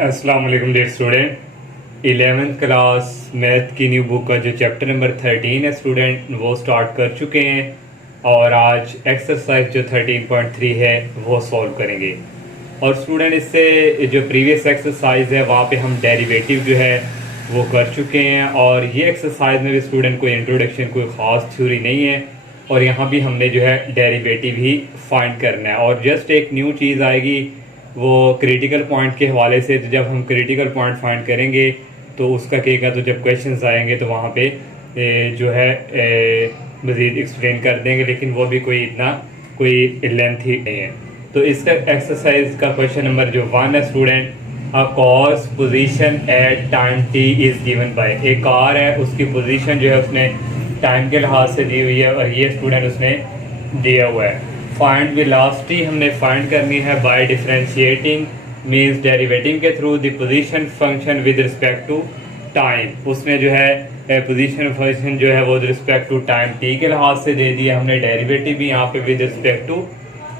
अस्सलाम वालेकुम dear student. 11th class math की न्यू बुक का जो चैप्टर नंबर 13 है स्टूडेंट वो स्टार्ट कर चुके हैं और आज एक्सरसाइज जो 13.3 है वो सॉल्व करेंगे। और स्टूडेंट इससे जो प्रीवियस एक्सरसाइज है वहाँ पे हम डेरिवेटिव जो है वो कर चुके हैं और ये एक्सरसाइज में भी स्टूडेंट कोई इंट्रोडक्शन कोई ख़ास थ्योरी नहीं है और यहाँ भी हमने जो है डेरिवेटिव ही फाइंड करना है। और जस्ट एक न्यू चीज़ आएगी वो क्रिटिकल पॉइंट के हवाले से। तो जब हम क्रिटिकल पॉइंट फाइंड करेंगे तो उसका क्या तो जब क्वेश्चंस आएंगे तो वहाँ पे जो है मज़ीद एक्सप्लेन कर देंगे, लेकिन वो भी कोई इतना कोई लेंथ ही नहीं है। तो इसका एक्सरसाइज का क्वेश्चन नंबर जो 1 है student, a car's position at time t is given by. एक कार है उसकी पोजीशन जो है उसने टाइम के लिहाज से दी हुई है और ये स्टूडेंट उसने दिया हुआ है। फाइंड वेलोसिटी हमने फाइंड करनी है बाय डिफरेंशिएटिंग मींस डेरिवेटिंग के through the position function with respect to time. उसने जो है पोजीशन फंक्शन जो है वो with respect to time T के लिहाज से दे दिया, हमने डेरिवेटिव भी यहाँ पे विद रिस्पेक्ट टू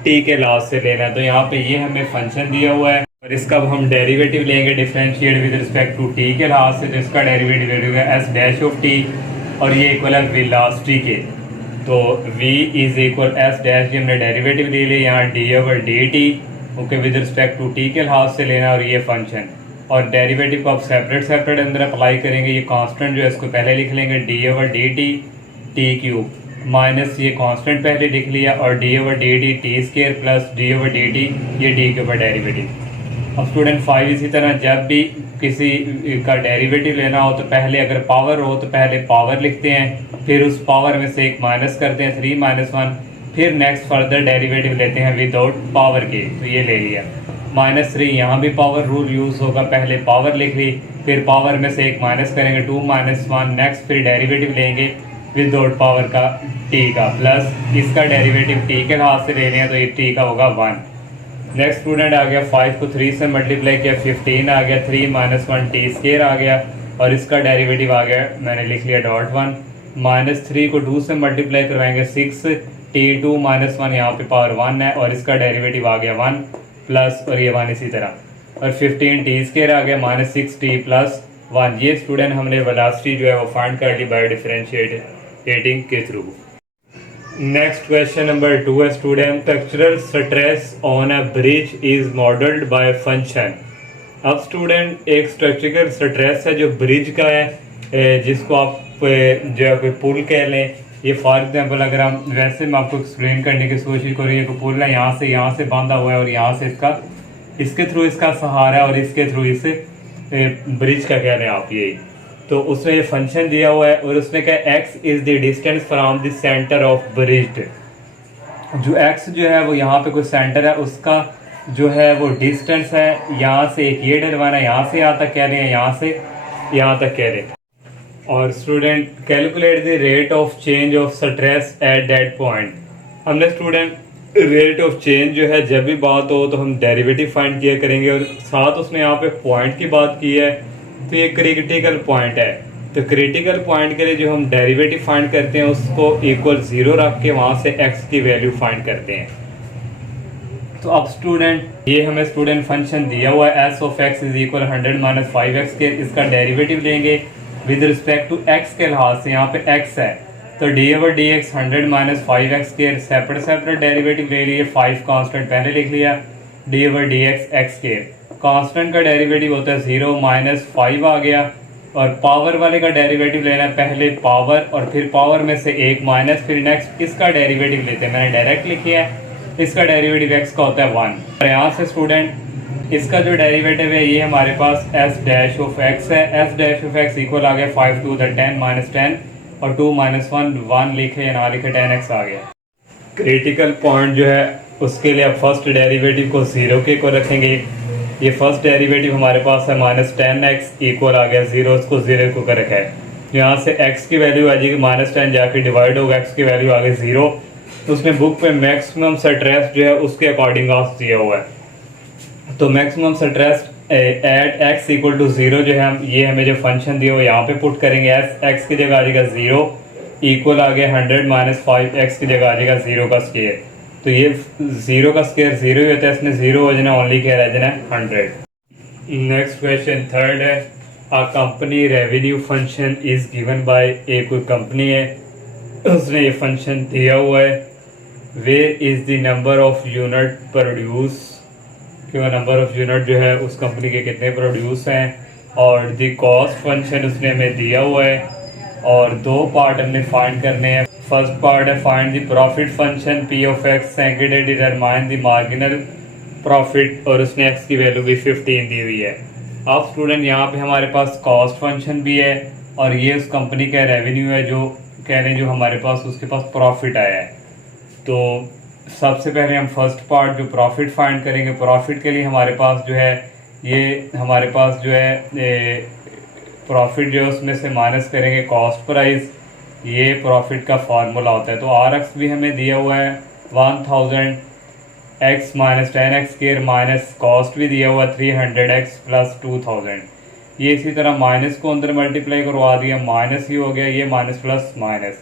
टी के लिहाज से लेना है। तो यहाँ पे ये हमें फंक्शन दिया हुआ है और इसका अब हम डेरिवेटिव लेंगे differentiate with respect to T के लिहाज से। तो इसका डेरिवेटिव होगा एस डैश ऑफ टी और ये इक्वल है वेलोसिटी के। तो v is equal S dash की हमने डेरिवेटिव ले लिया यहाँ D over D T okay with respect to T के लिहाज से लेना और ये फंक्शन। और डेरिवेटिव को आप सेपरेट अंदर अप्लाई करेंगे। ये कांस्टेंट जो है इसको पहले लिख लेंगे D over D T T cube minus ये कांस्टेंट पहले लिख लिया और D over D T T square plus D over D T ये टी के ऊपर डेरिवेटिव। अब स्टूडेंट 5 इसी तरह जब भी किसी का डेरिवेटिव लेना हो तो पहले अगर पावर हो तो पहले पावर लिखते हैं, फिर उस पावर में से एक माइनस करते हैं 3 - 1, फिर नेक्स्ट फर्दर डेरिवेटिव लेते हैं विदाउट पावर के। तो ये ले लिया -3, यहाँ भी पावर रूल यूज़ होगा, पहले पावर लिख ली फिर पावर में से एक माइनस करेंगे 2 - 1, नेक्स्ट फिर डेरिवेटिव लेंगे विदाउट पावर का टी का प्लस इसका डेरिवेटिव टी के हाथ से लेने हैं तो ये टी का होगा 1। नेक्स्ट स्टूडेंट आ गया 5 को 3 से मल्टीप्लाई किया 15 आ गया 3 - 1 टी स्केयर आ गया और इसका डेरिवेटिव आ गया मैंने लिख लिया .1 -3 को 2 से मल्टीप्लाई करवाएंगे 6 टी 2 - 1 यहाँ पे पावर 1 है और इसका डेरिवेटिव आ गया 1 प्लस और ये 1 इसी तरह और 15 टी स्केयर आ गया -6 टी प्लस 1। ये स्टूडेंट हमने वेलोसिटी जो है वो फाइंड कर ली बाय डिफरेंशिएटिंग के थ्रू। नेक्स्ट क्वेश्चन नंबर 2 है student, structural stress on a bridge is modelled by function. अब स्टूडेंट एक स्ट्रक्चरल स्ट्रेस है जो ब्रिज का है जिसको आप जो है कोई पुल कह लें। ये फॉर एग्जांपल अगर हम वैसे मैं आपको एक्सप्लेन करने की कोशिश कर रही है कि पुल है यहाँ से बांधा हुआ है और यहाँ से इसके थ्रू इसका सहारा और इसके थ्रू इस ब्रिज का कह रहे हैं आप यही। तो उसने ये फंक्शन दिया हुआ है और उसने कहा x is the distance from the centre of bridge. जो x जो है वो यहाँ पे कोई सेंटर है उसका जो है वो डिस्टेंस है, यहाँ से एक ये डलवाना है, यहाँ से यहाँ तक कह रहे हैं, यहाँ से यहाँ तक कह रहे हैं। और student calculate the rate of change of stress at that point. हमने स्टूडेंट रेट ऑफ चेंज जो है जब भी बात हो तो हम डेरिवेटिव फाइंड किया करेंगे और साथ उसने यहाँ पे पॉइंट की बात की है। तो ये क्रिटिकल पॉइंट है, तो क्रिटिकल पॉइंट के लिए जो हम डेरिवेटिव फाइंड करते हैं उसको इक्वल 0 रख के वहाँ से x की वैल्यू फाइंड करते हैं। तो अब स्टूडेंट ये हमें स्टूडेंट फंक्शन दिया हुआ है s of x is equal 100 - 5x के। इसका डेरिवेटिव लेंगे विद रिस्पेक्ट टू x के लिहाज से, यहाँ पे x है तो D over D x 100 - 5x के सेपरेट डेरिवेटिव ले लिए। 5 कांस्टेंट पहले लिख लिया D over D X x के। कांस्टेंट का डेरिवेटिव होता है 0 - 5 आ गया और पावर वाले का डेरिवेटिव लेना है पहले पावर और फिर पावर में से एक माइनस फिर नेक्स्ट इसका डेरिवेटिव लेते हैं। मैंने डायरेक्ट लिखी है, इसका डेरिवेटिव x का होता है 1। यहाँ से स्टूडेंट इसका जो डेरिवेटिव है ये हमारे पास s डैश ऑफ x है। s dash of x equal आ गया 5 to the 10 - 10 और 2 - 1 लिखे या ना लिखे 10x आ गया। क्रिटिकल पॉइंट जो है उसके लिए अब फर्स्ट डेरिवेटिव को 0 के को रखेंगे। ये फर्स्ट डेरिवेटिव हमारे पास है -10x इक्वल आ गया 0, उसको 0 को कर रखा है। यहाँ से x की वैल्यू आ जाएगी -10 जाके डिवाइड होगा, x की वैल्यू आ गई 0। उसने बुक पे मैक्सिमम स्ट्रेस जो है उसके अकॉर्डिंग ऑफ दिया हुआ है। तो maximum stress at x equal to 0 जो है हम ये हमें जो फंक्शन दिया हुआ यहाँ पे पुट करेंगे। x की जगह आ जाएगा 0 इक्वल आ गया 100 - 5x की जगह आ जाएगा 0 का स्क्वायर। तो ये 0 का स्क्वायर 0 ही होता है, इसने 0 हो जाना, ओनली क्या रह जाना 100। नेक्स्ट क्वेश्चन थर्ड है, a company revenue function is given by, एक कोई कंपनी है उसने ये फंक्शन दिया हुआ है, where is the number of unit produce, कि वह नंबर ऑफ यूनिट जो है उस कंपनी के कितने प्रोड्यूस हैं, और द कॉस्ट फंक्शन उसने हमें दिया हुआ है, और दो पार्ट हमने फाइंड करने हैं। फर्स्ट पार्ट है find the profit function P of x, second है डिटरमाइन द मार्जिनल प्रॉफिट, और उसने एक्स की वैल्यू भी 15 दी हुई है। अब स्टूडेंट यहाँ पे हमारे पास कॉस्ट फंक्शन भी है, और ये उस कंपनी का रेवेन्यू है जो कह रहे हैं जो हमारे पास उसके पास प्रॉफिट आया है। तो सबसे पहले हम फर्स्ट पार्ट जो प्रॉफिट फाइंड करेंगे। प्रॉफिट के लिए हमारे पास जो है ये हमारे पास जो है प्रॉफिट जो है उसमें से माइनस करेंगे कॉस्ट प्राइस, ये प्रॉफिट का फार्मूला होता है। तो आर एक्स भी हमें दिया हुआ है 1000 x minus 10x square, minus cost भी दिया हुआ 300x प्लस 2000। ये इसी तरह माइनस को अंदर मल्टीप्लाई करवा दिया, माइनस ही हो गया, ये minus plus minus.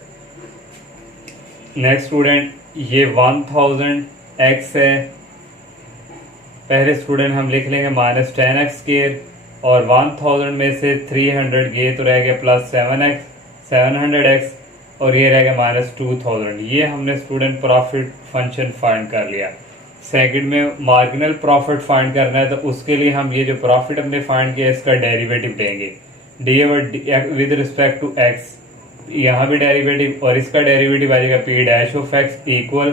Next student ये 1000x है, पहले स्टूडेंट हम लिख लेंगे माइनस 10x स्केयर, और 1000 में से 300 ये तो रह गया प्लस 700x, और ये रह गया माइनस 2000। ये हमने स्टूडेंट प्रॉफिट फंक्शन फाइंड कर लिया। सेकंड में मार्जिनल प्रॉफिट फाइंड करना है, तो उसके लिए हम ये जो प्रॉफिट हमने फाइंड किया इसका डेरिवेटिव लेंगे, D with respect to X, यहाँ भी डेरिवेटिव, और इसका डेरिवेटिव आ जाएगा P dash of X equal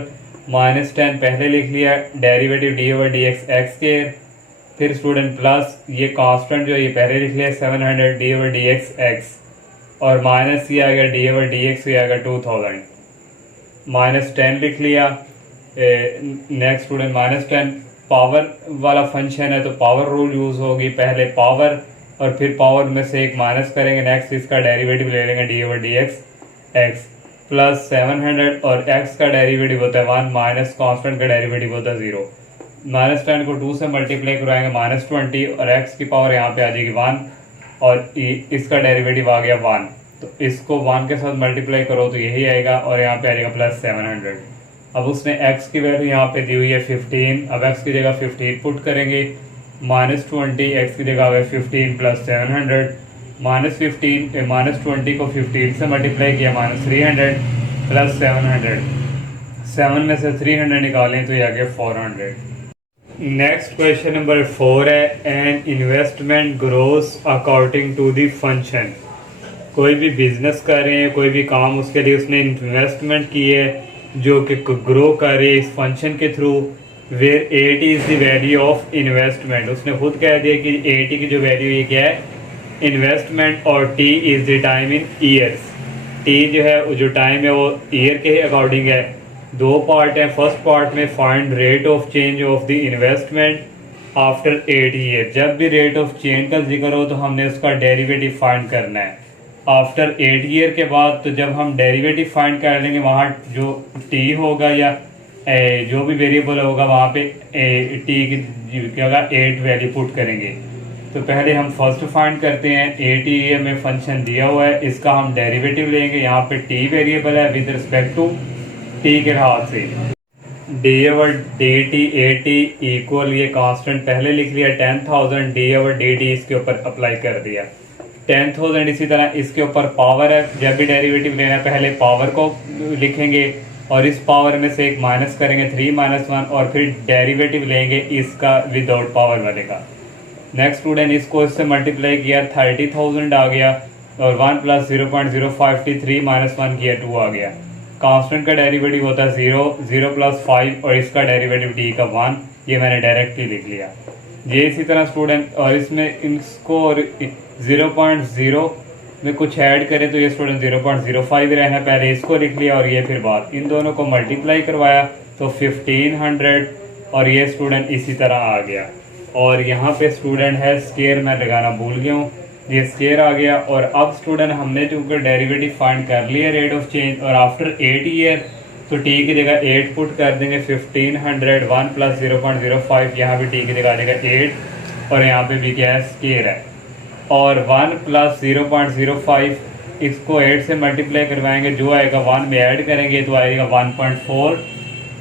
-10 पहले लिख लिया, derivative D over D X X square, फिर स्टूडेंट प्लस ये कांस्टेंट जो ये पहले लिख लिया 700 D over D X X, और माइनस ये आ गया डी ओवर डी एक्स ये आ गया 2000, -10 लिख लिया। नेक्स्ट स्टूडेंट -10 पावर वाला फंक्शन है तो पावर रूल यूज़ होगी, पहले पावर और फिर पावर में से एक माइनस करेंगे, नेक्स्ट इसका डेरिवेटिव ले लेंगे D over D X x plus 700, और x का डेरिवेटिव होता है 1 माइनस कांस्टेंट का डेरिवेटिव होता है 0। -10 को 2 से मल्टीप्लाई कराएंगे -20, और x की पावर यहाँ पे आ जाएगी 1, और इसका डेरिवेटिव आ गया 1, तो इसको 1 के साथ मल्टीप्लाई करो तो यही आएगा, और यहाँ पे आ जाएगा प्लस 700। अब उसने x की वैल्यू यहाँ पे दी हुई है 15, अब x की जगह 15 पुट करेंगे, -20 x की जगह आ गया 15 प्लस 700, -20 को 15 से मल्टीप्लाई किया -300 प्लस 700, 7 में से 300 निकालें तो ये आ गया 400। नेक्स्ट क्वेश्चन नंबर 4 है, an investment grows according to the function. कोई भी बिजनेस कर रहे हैं, कोई भी काम, उसके लिए उसने इन्वेस्टमेंट की है जो कि ग्रो कर रही है इस फंक्शन के through, where 80 is the value of investment. उसने खुद कह दिया कि 80 की जो वैल्यू ये क्या है इन्वेस्टमेंट, और T is the time in years. T जो है जो टाइम है वो ईयर के अकॉर्डिंग है। दो पार्ट हैं, फर्स्ट पार्ट में find rate of change of the investment after 8 year. जब भी रेट ऑफ चेंज का जिक्र हो तो हमने उसका डेरिवेटिव फाइंड करना है आफ्टर 8 ईयर के बाद। तो जब हम डेरिवेटिव फाइंड कर लेंगे वहाँ जो टी होगा या जो भी वेरिएबल होगा वहाँ पे टी की क्या होगा 8 वैल्यू पुट करेंगे। तो पहले हम फर्स्ट फाइंड करते हैं, 8 ईयर में फंक्शन दिया हुआ है, इसका हम डेरिवेटिव लेंगे। यहाँ पे टी वेरिएबल है विद रिस्पेक्ट टू टी के लिहाज से, d over D T 80 equal ये कांस्टेंट पहले लिख लिया 10,000 डी ओवर डी टी इसके ऊपर अप्लाई कर दिया 10,000। इसी तरह इसके ऊपर पावर है, जब भी डेरिवेटिव लेना है पहले पावर को लिखेंगे और इस पावर में से एक माइनस करेंगे 3 - 1, और फिर डेरिवेटिव लेंगे इसका विदाउट पावर वाले का। नेक्स्ट स्टूडेंट इसको इससे मल्टीप्लाई किया 30,000 आ गया, और 1 प्लस 0.053 3 - 1 किया 2 आ गया। कांस्टेंट का डेरिवेटिव होता है 0, 0 प्लस 5, और इसका डेरिवेटिव टी का 1, ये मैंने डायरेक्टली लिख लिया। ये इसी तरह स्टूडेंट और इसमें इसको 0.0 में कुछ ऐड करें तो ये स्टूडेंट 0.05 रहना, पहले इसको लिख लिया और ये फिर बाद, इन दोनों को मल्टीप्लाई करवाया तो 1500, और ये स्टूडेंट इसी तरह आ गया। और यहाँ पे स्टूडेंट है स्केयर, मैं लगाना भूल गया हूँ, ये स्केयर आ गया। और अब स्टूडेंट हमने चूँकि डेरिवेटिव फाइंड कर लिया रेट ऑफ चेंज, और आफ्टर 8 ईयर तो टी की जगह 8 पुट कर देंगे 1500, 1 प्लस 0.05, यहाँ भी टी की जगह आ जाएगा 8, और यहाँ पे भी क्या है स्केयर है, और 1 प्लस 0.05 इसको 8 से मल्टीप्लाई करवाएंगे, जो आएगा 1 में ऐड करेंगे तो आएगा 1.4,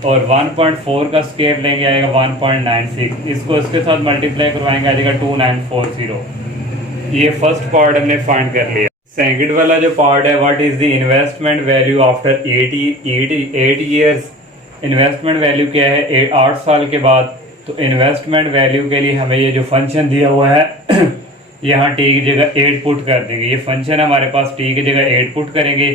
और 1.4 का स्केयर लेंगे आएगा 1.96, इसको इसके साथ मल्टीप्लाई करवाएंगे आ जाएगा 2940। ये फर्स्ट पार्ट हमने फाइंड कर लिया। सेकंड वाला जो पार्ट है, what is the investment value after 8 years. Investment value क्या है 8 साल के बाद। तो इन्वेस्टमेंट वैल्यू के लिए हमें ये जो फंक्शन दिया हुआ है यहाँ टी की जगह 8 पुट कर देंगे। ये फंक्शन हमारे पास टी की जगह 8 पुट करेंगे,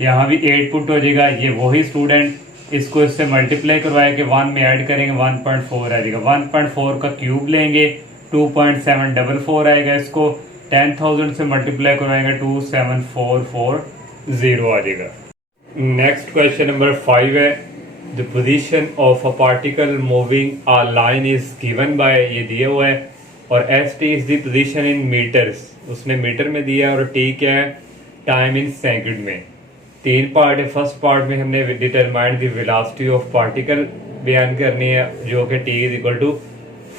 यहाँ भी 8 पुट हो जाएगा। ये वही स्टूडेंट इसको इससे मल्टीप्लाई करवाए के 1 में ऐड करेंगे 1.4 आ जाएगा। 1.4 का क्यूब लेंगे 2.744 आएगा। इसको 10,000 से मल्टीप्लाई करवाएंगे 27440 आ जाएगा। नेक्स्ट क्वेश्चन नंबर 5 है, the position of a particle moving a line is given by, ये दिया हुआ है, और S T is the position in metres, उसने मीटर में दिया, और टी क्या है टाइम इन सेकंड में। 3 पार्ट है। फर्स्ट पार्ट में हमने determined the velocity of particle बयान करनी है जो कि T is equal to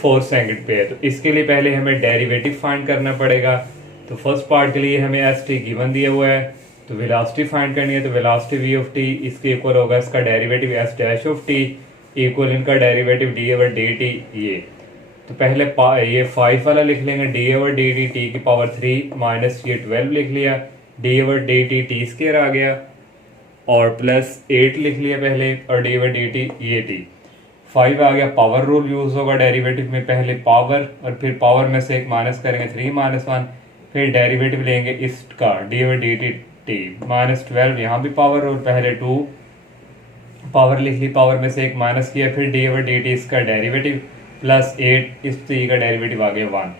4 second पे है। तो इसके लिए पहले हमें डेरिवेटिव फाइंड करना पड़ेगा। तो फर्स्ट पार्ट के लिए हमें एस टी गिवन दिया हुआ है, तो वेलोसिटी फाइंड करनी है। तो वेलोसिटी वी ऑफ टी इसके इक्वल होगा इसका derivative S dash of T equal इनका derivative D over D T. ये तो पहले ये 5 वाला लिख लेंगे, D over D T T की पावर 3 माइनस ये 12 लिख लिया, D over D T T square आ गया, और प्लस 8 लिख लिया पहले, और डी ओवर डी टी ये टी 5 आ गया। पावर रूल यूज होगा डेरिवेटिव में, पहले पावर और फिर पावर में से एक माइनस करेंगे 3 माइनस 1, फिर डेरिवेटिव लेंगे इसका D over D T T minus 12, यहाँ भी पावर रूल, पहले 2 पावर लिख ली, पावर में से एक माइनस किया, फिर डी ओवर डी टी इसका डेरिवेटिव प्लस 8 इस टी का डेरिवेटिव आ गया 1।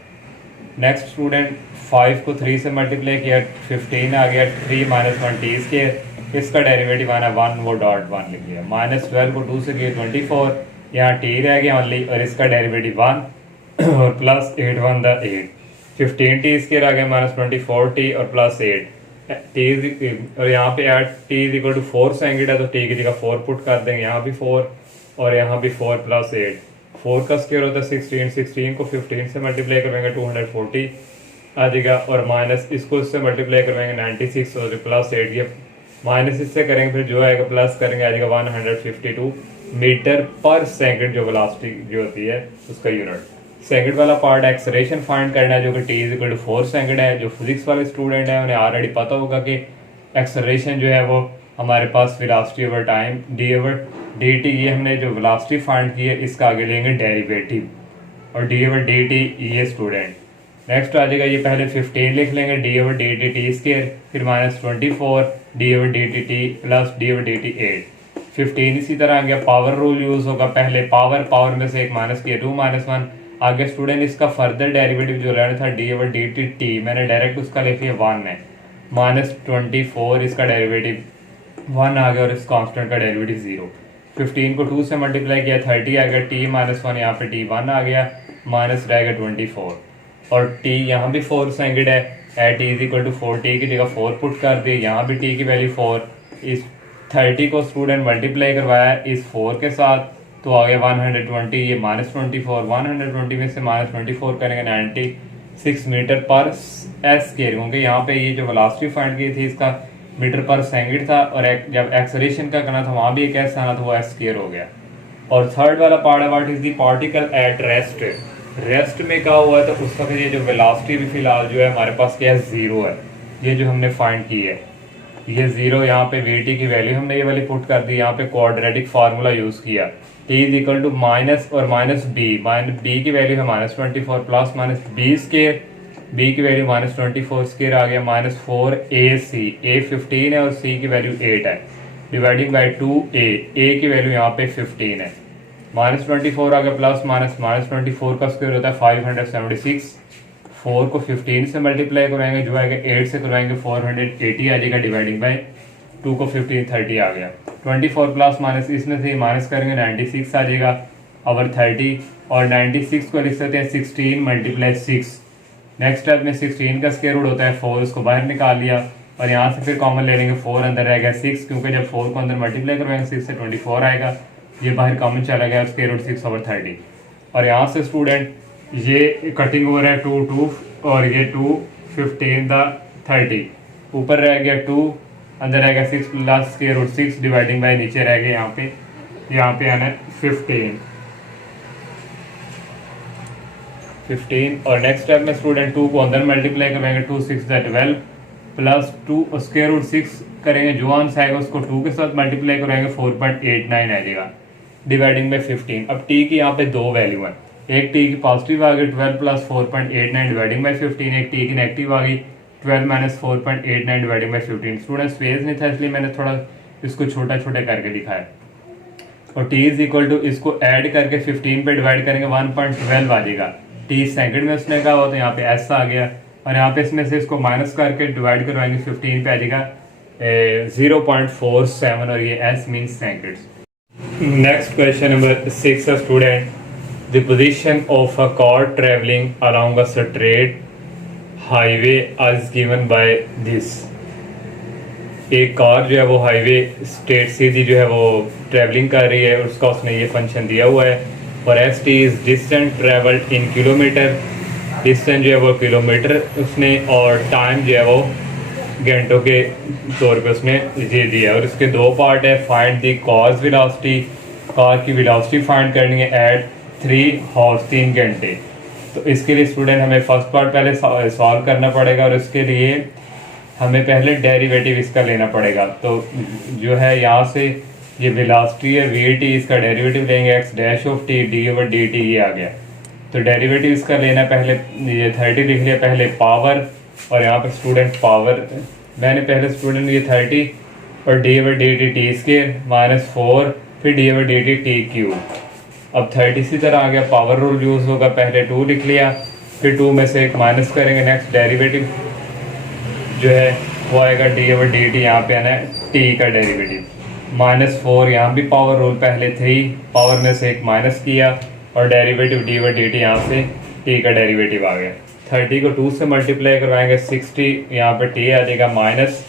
नेक्स्ट स्टूडेंट 5 को 3 से मल्टीप्लाई किया 15 आ गया, 3 माइनस 1 टी स्क्वायर, इसका डेरिवेटिव आना 1, वो डॉट 1 लिख लिया। माइनस 12 को 2 से किया 24, यहाँ टी रह गया ओनली, और इसका डेरिवेटिव 1 और प्लस 8 1 द 8, 15 टी स्क्वायर आ गया माइनस 24 टी और प्लस 8 टी, और यहाँ पे add T is equal to 4 second है, तो टी की जगह 4 पुट कर देंगे, यहाँ भी 4 और यहाँ भी 4 प्लस 8, 4 का स्क्वायर होता है 16, 16 को 15 से मल्टीप्लाई करवाएंगे 240 आ जाएगा, और माइनस इसको इससे मल्टीप्लाई करवाएंगे 96 और प्लस 8, ये माइनस इससे करेंगे फिर जो आएगा प्लस करेंगे आ जाएगा 152 मीटर पर सेकंड जो वेलोसिटी जो होती है उसका यूनिट। सेकंड वाला पार्ट एक्सेलरेशन फाइंड करना है जो कि T is equal to 4 second है। जो फिजिक्स वाले स्टूडेंट हैं उन्हें ऑलरेडी पता होगा कि एक्सेलरेशन जो है वो हमारे पास velocity over time D over D T, ये हमने जो वेलोसिटी फाइंड की है इसका आगे लेंगे डेरिवेटिव, और डी ओवर डी टी ये स्टूडेंट। नेक्स्ट आ जाएगा ये पहले 15 लिख लेंगे D over D T T square, फिर minus 24 D over D T T plus D over D T 8, 15 इसी तरह आ गया। पावर रूल यूज होगा, पहले पावर में से एक माइनस किया 2 माइनस 1 आगे स्टूडेंट, इसका फर्दर डेरिवेटिव जो लेना था D over D T T मैंने डायरेक्ट उसका लिख लिया 1 है, माइनस 24 इसका डेरिवेटिव 1 आ गया, और इस कांस्टेंट का डेरिवेटिव 0। 15 को 2 से मल्टीप्लाई किया 30 आ गया, टी माइनस 1 यहाँ पे टी 1 आ गया, माइनस रह गया 24, और टी यहाँ भी 4 सेकंड है, at T is equal to 4 T की जगह 4 पुट कर दी, यहाँ भी टी की वैल्यू 4, इस 30 को स्टूडेंट मल्टीप्लाई करवाया इस 4 के साथ तो आ गया 120, ये माइनस 24, 120 में से माइनस 24 करेंगे 96 मीटर पर स्क्वायर, क्योंकि यहाँ पे ये जो वेलोसिटी फाइंड की थी इसका मीटर पर सेकंड था, और जब एक्सेलरेशन का करना था वहाँ भी एक ऐसा आना था, वो एस स्क्वायर हो गया। और थर्ड वाला पार्ट है what is the particle at rest. Rest में क्या हुआ है तो उसका फिर ये जो वेलोसिटी भी फिलहाल जो है हमारे पास क्या है 0 है, ये जो हमने फाइंड की है ये 0, यहाँ पे वी टी की वैल्यू हमने ये वाली पुट कर दी, यहाँ पे क्वाड्रेटिक फार्मूला यूज किया, T is equal to minus और माइनस बी की वैल्यू है minus 24 plus minus B square, B की वैल्यू माइनस 24 स्केयर आ गया, माइनस 4 ए सी, ए 15 है और सी की वैल्यू 8 है, डिवाइडिंग बाई 2 ए की वैल्यू यहाँ पे 15 है, माइनस 24 आ गया प्लस माइनस 24 का स्क्वायर होता है 576, 4 को 15 से मल्टीप्लाई करवाएंगे जो आएगा 8 से करवाएंगे 480 आ जाएगा, डिवाइडिंग बाई 2 को 15 30 आ गया, 24 प्लस माइनस इसमें से माइनस करेंगे 96 आ जाएगा ओवर 30, और 96 को लिख सकते हैं 16 मल्टीप्लाई 6। नेक्स्ट स्टेप में 16 का स्क्वायर रूट होता है 4, इसको बाहर निकाल लिया, और यहाँ से फिर कॉमन ले लेंगे 4 अंदर रहेगा 6, क्योंकि जब 4 को अंदर मल्टीप्लाई करवाएंगे 6 से 24 आएगा, ये बाहर कॉमन चला गया स्क्वायर रूट 6 ओवर 30, और यहाँ से स्टूडेंट ये कटिंग ओवर है 2 2 और ये 2 15 द 30, ऊपर रह गया 2 अंदर रह गया 6 plus square root 6 dividing by नीचे रह गया यहाँ पे यहाँ पे आना है 15 और नेक्स्ट स्टेप में स्टूडेंट 2 को अंदर मल्टीप्लाई करवाएंगे, 2 6 12 प्लस 2 स्क्वायर रूट 6 करेंगे, जो आंसर आएगा उसको 2 के साथ मल्टीप्लाई कराएंगे 4.89 आ जाएगा डिवाइडिंग बाई 15। अब टी की यहाँ पे दो वैल्यू है, एक टी की पॉजिटिव आ गई 12 प्लस 4.89 डिवाइडिंग बाई 15, एक टी की नेगेटिव आ गई 12 minus 4.89 dividing by 15। Student space नहीं था इसलिए मैंने थोड़ा इसको छोटा छोटा करके दिखाया। और t इज इक्वल टू इसको ऐड करके 15 पे डिवाइड करेंगे 1.12 आ जाएगा। t सेकंड में उसने कहा हो तो यहाँ पे s आ गया, और यहाँ पे इसमें से इसको माइनस करके डिवाइड करवाएंगे 15 पे आ जाएगा 0.47 और ये s means seconds. Next question number 6 student, the position of a car travelling along a straight highway as given by this। एक कार जो है वो हाईवे स्ट्रेट सीधी जो है वो ट्रैवलिंग कर रही है, उसका उसने ये फंक्शन दिया हुआ है। और S T is distance travelled in kilometre, distance जो है वो किलोमीटर उसने, और टाइम जो है वो घंटों के तौर पे उसने ये दिया है। और इसके दो पार्ट है, find the cars velocity, car की वेलोसिटी फाइंड करनी है एट 3 हॉर्स 3 घंटे। तो इसके लिए स्टूडेंट हमें फर्स्ट पार्ट पहले सॉल्व करना पड़ेगा, और उसके लिए हमें पहले डेरिवेटिव इसका लेना पड़ेगा। तो जो है यहाँ से ये वेलोसिटी है वी टी, इसका डेरिवेटिव लेंगे x dash of T D over D T, ये आ गया। तो डेरिवेटिव इसका लेना पहले, ये 30 लिख लिया पहले पावर, और यहाँ पे स्टूडेंट पावर मैंने पहले स्टूडेंट ये 30 और D over D T T square minus 4 फिर D over D T T Q. अब 30 इसी तरह आ गया, पावर रूल यूज़ होगा, पहले 2 लिख लिया फिर 2 में से एक माइनस करेंगे, नेक्स्ट डेरिवेटिव जो है वो आएगा डी ओवर डी टी, यहाँ पे आना है टी का डेरिवेटिव माइनस 4, यहाँ भी पावर रूल पहले 3 पावर में से एक माइनस किया और derivative D over D T, यहाँ से टी का डेरिवेटिव आ गया। 30 को 2 से मल्टीप्लाई करवाएंगे 60, यहाँ पे टी आ जाएगा माइनस,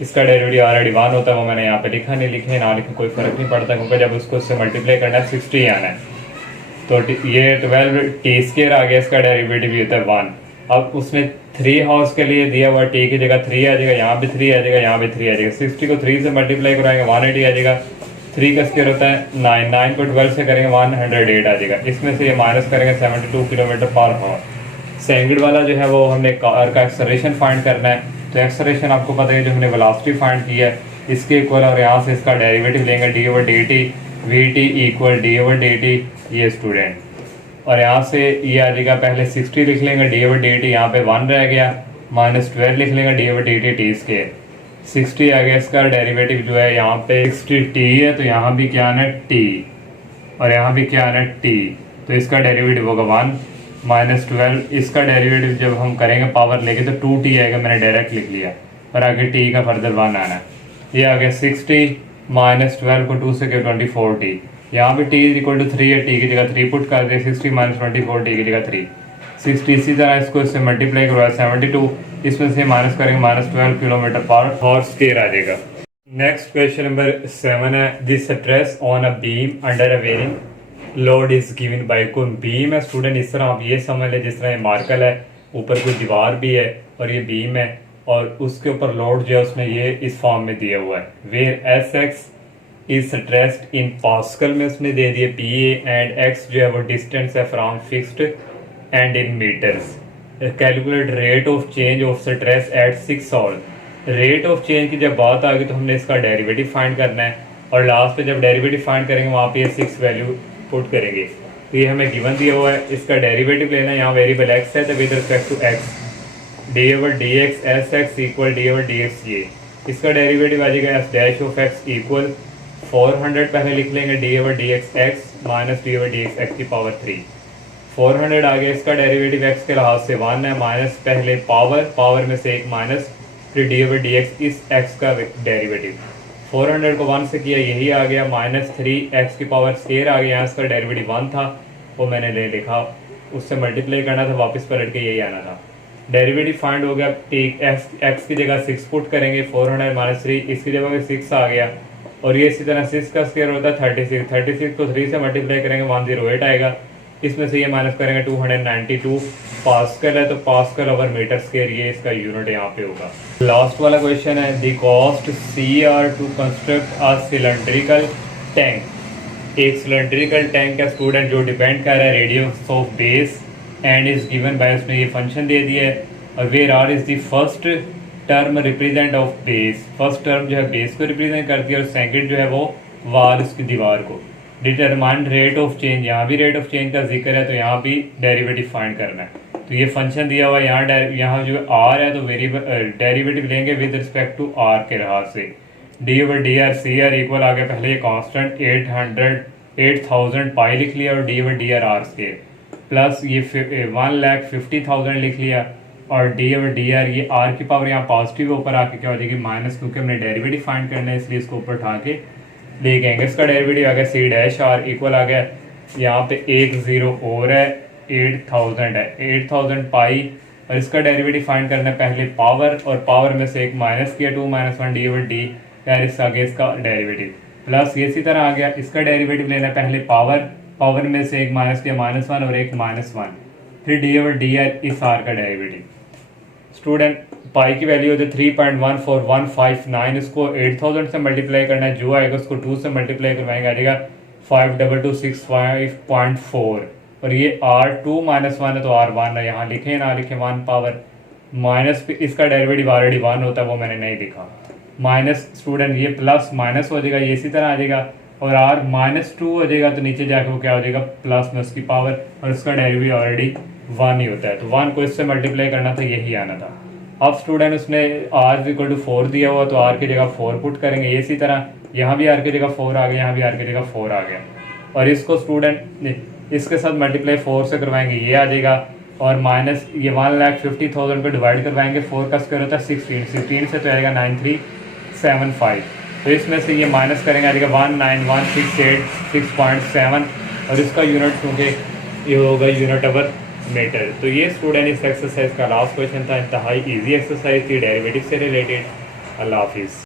इसका डेरिवेटिव ऑलरेडी 1 होता है, वो मैंने यहाँ पे लिखा नहीं, लिखे ना लिखे कोई फ़र्क नहीं पड़ता, क्योंकि जब उसको उससे मल्टीप्लाई करना है 60 आना है। तो ये 12 टी स्केयर आ गया, इसका डेरिवेटिव ये होता है 1। अब उसने 3 हाउस के लिए दिया हुआ, टी की जगह 3 आ जाएगा, यहाँ भी 3 आ जाएगा, यहाँ भी 3 आ जाएगा। 60 को 3 से मल्टीप्लाई कराएंगे 180 आ जाएगा, 3 का स्केयर होता है 9, 9 को 12 से करेंगे 108 आ जाएगा। इसमें से ये माइनस करेंगे 72 किलोमीटर पर हावर। सेकंड वाला जो है वो हमने कार का एक्सेलरेशन फाइंड करना है, तो एक्सेलरेशन आपको पता है जो हमने वेलोसिटी फाइंड की है इसके इक्वल, और यहाँ से इसका डेरिवेटिव लेंगे D over D T, we T equal D over D T, ये स्टूडेंट। और यहाँ से ये आ जाएगा, पहले 60 लिख लेंगे डी ओवर डी टी, यहाँ पे 1 रह गया, माइनस 12 लिख लेंगे D over D T T square, 60 आ गया, इसका डेरिवेटिव जो है यहाँ पे 60 टी है, तो यहाँ भी क्या आना है टी, और यहाँ भी क्या आना है टी, तो इसका डेरिवेटिव होगा 1 माइनस 12, इसका डेरिवेटिव जब हम करेंगे पावर लेके तो 2t आएगा, मैंने डायरेक्ट लिख लिया, और आगे t का फर्दर 1 आना है। ये आ गया 60 माइनस 12 को 2 से के 24t, यहाँ भी t इज इक्वल टू 3 है, t की जगह 3 पुट कर दे, 60 माइनस 24 t की जगह 3, 60 इसी तरह इसको इससे मल्टीप्लाई करवाया 72, इसमें से माइनस करेंगे माइनस 12 किलोमीटर पर हॉर्स स्केयर आ जाएगा। नेक्स्ट क्वेश्चन नंबर 7 है, this stress on a beam under a varying load is given by कोई बीम है। स्टूडेंट इस तरह आप ये समझ लें, जिस तरह ये मार्कल है, ऊपर कोई दीवार भी है और ये बीम है, और उसके ऊपर लोड जो है उसने ये इस फॉर्म में दिया हुआ है, where S X is stressed in pascal में उसने दे दिए पी ए, एंड एक्स जो है वो डिस्टेंस है from fixed end in metres. Calculate rate of change of stress at 6 hour. Rate of change की जब बात आ गई तो हमने इसका डेरिवेटिव फाइंड करना है, और लास्ट पे जब डेरिवेटिव फाइंड करेंगे वहाँ पे 6 वैल्यू पुट करेंगे। तो ये हमें गिवन दिया हुआ है, इसका डेरिवेटिव लेना है, यहाँ वेरिएबल एक्स है तो with respect to X D over D X S X equal D over D X, ये इसका डेरिवेटिव आ जाएगा S dash of X equal 400 पहले लिख लेंगे D over D X X minus D over D X X की power 3, 400 आ गया, इसका डेरिवेटिव एक्स के लिहाज से 1 है, माइनस पहले पावर में से एक माइनस फिर डी ओवर डी एक्स, इस एक्स का डेरिवेटिव 400 को 1 से किया यही आ गया, माइनस 3 एक्स की पावर स्केयर आ गया, यहाँ इसका डेरिवेटिव 1 था वो मैंने ले लिखा, उससे मल्टीप्लाई करना था, वापस पलट के यही आना था। डेरिवेटिव फाइंड हो गया, एक्स की जगह 6 पुट करेंगे, 400 माइनस 3 इसकी जगह 6 आ गया, और ये इसी तरह 6 का स्केयर होता है 36 को 3 से मल्टीप्लाई करेंगे 108 आएगा, इसमें से ये माइनस करेंगे 292 पास्कल है, तो पास्कल ओवर मीटर स्केयर ये इसका यूनिट यहाँ पे होगा। लास्ट वाला क्वेश्चन है, the cost C R to construct a cylindrical tank एक सिलेंड्रिकल टैंक का स्टूडेंट जो डिपेंड कर रहा है radius of base and is given by, उसने ये फंक्शन दे दिया है। और where R is the first term represent of base, first term जो है बेस को रिप्रेजेंट करती है और सेकंड जो है वो वाल, उसकी दीवार को। डिटरमाइन रेट ऑफ चेंज, यहाँ भी रेट ऑफ चेंज का जिक्र है तो यहाँ भी डेरिवेटिव फाइंड करना है। तो ये फंक्शन दिया हुआ है, यहाँ जो आर है तो वेरिएबल डेरिवेटिव लेंगे विद रिस्पेक्ट टू आर के लिहाज से। D over d R C R equal आगे पहले ये कांस्टेंट 8000 पाई लिख लिया और D over d R R square plus ये 1,50,000 लिख लिया और डी ओवर डी आर ये आर की पावर यहाँ पॉजिटिव ऊपर आके क्या हो जाएगी माइनस, क्योंकि हमने डेरिवेटिव फाइंड करना है इसलिए इसको ऊपर उठा के ले गएंगे। इसका डेरिवेटिव आ गया सी डैश आर इक्वल आ गया, यहाँ पे एक जीरो और है 8000 है 8000 पाई, और इसका डेरिवेटिव फाइंड करना है पहले पावर, और पावर में से एक माइनस किया 2 - 1 डी ओवर डी यार इसका आगे इसका डेरिवेटिव प्लस ये इसी तरह आ गया। इसका डेरिवेटिव लेना है पहले पावर, पावर में से एक माइनस किया -1 और एक -1, फिर डी ओवर डी आर इस आर का डेरिवेटिव। स्टूडेंट पाई की वैल्यू होती है 3.14159, इसको 8000 से मल्टीप्लाई करना है, जो आएगा उसको 2 से मल्टीप्लाई करवाएंगे आ जाएगा 52265.4, और ये R2 - 1 है तो R1 है, यहाँ लिखें ना लिखें 1 पावर माइनस, इसका डेरिवेटिव ऑलरेडी 1 होता है वो मैंने नहीं लिखा, माइनस स्टूडेंट ये प्लस माइनस हो जाएगा, ये इसी तरह आ जाएगा और R -2 हो जाएगा तो नीचे जाके वो क्या हो जाएगा प्लस में उसकी पावर, और उसका डेरिवेटिव ऑलरेडी 1 ही होता है तो 1 को इससे मल्टीप्लाई करना था, यही आना था। अब स्टूडेंट उसने R = 4 दिया हुआ तो R की जगह 4 पुट करेंगे, ये इसी तरह यहाँ भी R की जगह 4 आ गया, यहाँ भी R की जगह 4 आ गया, और इसको स्टूडेंट इसके साथ मल्टीप्लाई 4 से करवाएंगे ये आ जाएगा, और माइनस ये 1,50,000 पे डिवाइड करवाएंगे, 4 का स्क्वायर होता है 16 से तो आएगा 9375, तो इसमें से ये माइनस करेंगे आ जाएगा 191,686.7, और इसका यूनिट क्योंकि ये होगा यूनिट अवर मीटर। तो ये स्टूडेंट इस एक्सरसाइज का लास्ट क्वेश्चन था, इंतहाई इजी एक्सरसाइज थी डेरिवेटिव से रिलेटेड। अल्लाह हाफिज़।